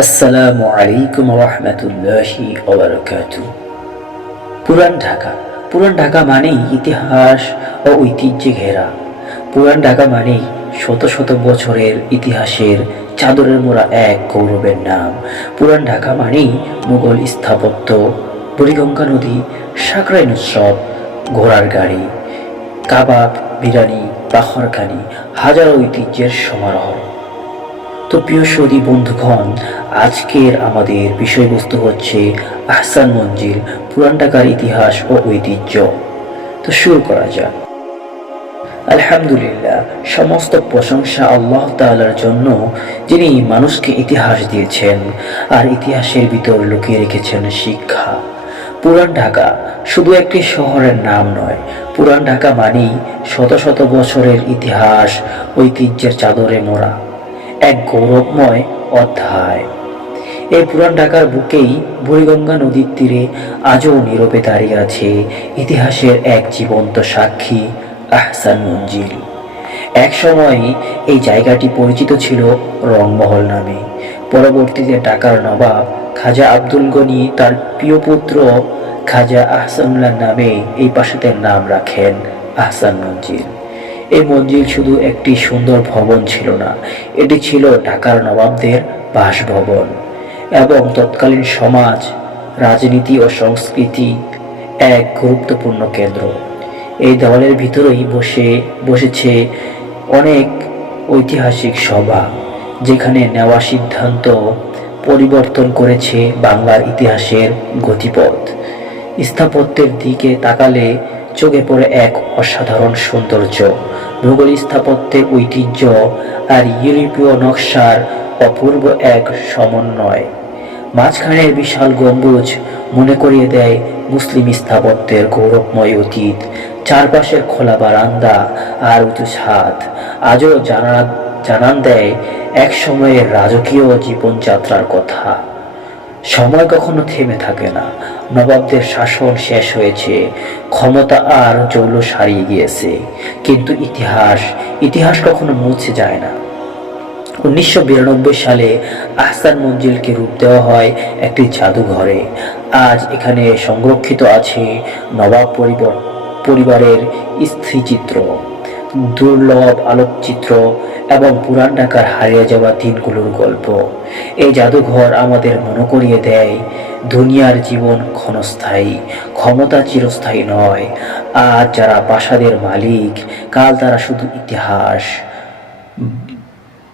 আসসালামু আলাইকুম রহমতুল্লাহি ওবারাকাতুহু। পুরান ঢাকা। পুরান ঢাকা মানেই ইতিহাস ও ঐতিহ্যে ঘেরা। পুরান ঢাকা মানেই শত শত বছরের ইতিহাসের চাদরের মোড়া এক গৌরবের নাম। পুরান ঢাকা মানেই মুঘল স্থাপত্য, বুড়িগঙ্গা নদী, সাকরাইন উৎসব, ঘোড়ার গাড়ি, কাবাব, বিরিয়ানি, বাখরখানি, হাজারো ঐতিহ্যের সমারোহ। তো প্রিয় সৌদি বন্ধুগণ, আজকের আমাদের বিষয়বস্তু হচ্ছে আহসান মঞ্জিল, পুরান ঢাকার ইতিহাস ও ঐতিহ্য। তো শুরু করা যাক। আলহামদুলিল্লাহ, সমস্ত প্রশংসা আল্লাহ তাআলার জন্য, যিনি মানুষকে ইতিহাস দিয়েছেন আর ইতিহাসের ভিতর লুকিয়ে রেখেছেন শিক্ষা। পুরান ঢাকা শুধু একটি শহরের নাম নয়, পুরান ঢাকা মানেই শত শত বছরের ইতিহাস, ঐতিহ্যের চাদরে মোড়া এক গৌরবময় অধ্যায়। এই পুরান ঢাকার বুকেই বুড়িগঙ্গা নদীর তীরে আজও নীরবে দাঁড়িয়ে আছে ইতিহাসের এক জীবন্ত সাক্ষী, আহসান মঞ্জিল। এক সময় এই জায়গাটি পরিচিত ছিল রংমহল নামে। পরবর্তীতে ঢাকার নবাব খাজা আব্দুল গনি তার প্রিয় পুত্র খাজা আহসানুল্লাহ নামে এই প্রাসাদের নাম রাখেন আহসান মঞ্জিল। এই মঞ্জিল শুধু একটি সুন্দর ভবন ছিল না, এটি ছিল ঢাকার নবাবদের বাসভবন এবং তৎকালীন সমাজ, রাজনীতি ও সংস্কৃতি এক গুরুত্বপূর্ণ কেন্দ্র। এই দেওয়ালের ভিতরেই বসেছে অনেক ঐতিহাসিক সভা, যেখানে নেওয়া সিদ্ধান্ত পরিবর্তন করেছে বাংলার ইতিহাসের গতিপথ। স্থাপত্যের দিকে তাকালে চোখে পড়ে এক অসাধারণ সৌন্দর্য, মুঘল স্থাপত্যের ঐতিহ্য আর ইউরোপীয় নকশার অপূর্ব এক সমন্বয়। মাঝখানের বিশাল গম্বুজ মনে করিয়ে দেয় মুসলিম স্থাপত্যের গৌরবময় অতীত। চারপাশের খোলা বারান্দা আর উঁচু ছাদ আজও জানান দেয় এক সময়ের রাজকীয় জীবনযাত্রার কথা। সময় কখনো থেমে থাকে না। নবাবদের শাসন শেষ হয়েছে, ক্ষমতা আর জৌলুস হারিয়ে গিয়েছে, কিন্তু ইতিহাস কখনো মুছে যায় না। 1992 সালে আহসান মঞ্জিলকে রূপ দেওয়া হয় একটি জাদুঘরে। আজ এখানে সংরক্ষিত আছে নবাব পরিবারের স্থিরচিত্র, দুর্লভ আলোকচিত্র এবং পুরান ঢাকার হারিয়ে যাওয়া দিনগুলোর গল্প। এই জাদুঘর আমাদের মনে করিয়ে দেয়, দুনিয়ার জীবন ক্ষণস্থায়ী, ক্ষমতা চিরস্থায়ী নয়। আর যারা প্রাসাদের মালিক, কাল তারা শুধু ইতিহাস।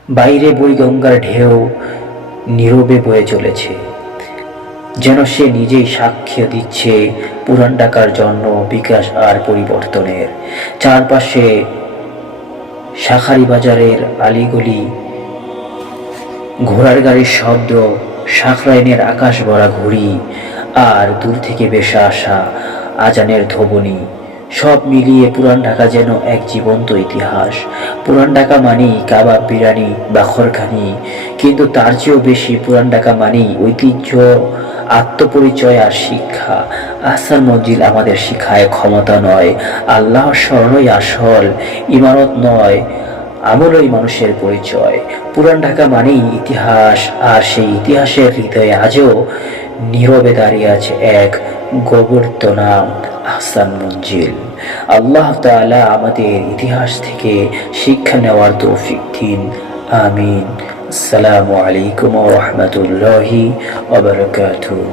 বাইরে বুড়িগঙ্গার ঢেউ নীরবে বয়ে চলেছে, যেন সে নিজেই সাক্ষ্য দিচ্ছে পুরান ঢাকার জন্য বিকাশ আর পরিবর্তনের। চারপাশে শাঁখারি বাজারের আলিগলি, ঘোড়ার গাড়ির শব্দ, সাকরাইনের আকাশ ভরা ঘুড়ি আর দূর থেকে ভেসে আসা আজানের ধ্বনি, সব মিলিয়ে পুরান ঢাকা যেন এক জীবন্ত ইতিহাস। পুরান ঢাকা মানেই কাবাব, বিরিয়ানি, বাখরখানি, কিন্তু তার চেয়েও বেশি পুরান ঢাকা মানেই ঐতিহ্য, আত্মপরিচয় আর শিক্ষা। আহসান মঞ্জিল আমাদের শিখায় ক্ষমতা নয়, আল্লাহর স্মরণই আসল, ইমারত নয়, আমলই মানুষের পরিচয়। পুরান ঢাকা মানেই ইতিহাস, আর সেই ইতিহাসের হৃদয়ে আজও নীরবে দাঁড়িয়ে আছে এক গর্বিত নাম, আহসান মঞ্জিল। আল্লাহ তাআলা আমাদের ইতিহাস থেকে শিক্ষা নেওয়ার তৌফিক দিন। আমিন। আসসালামু আলাইকুম ওয়া রাহমাতুল্লাহি ওয়া বারাকাতুহু।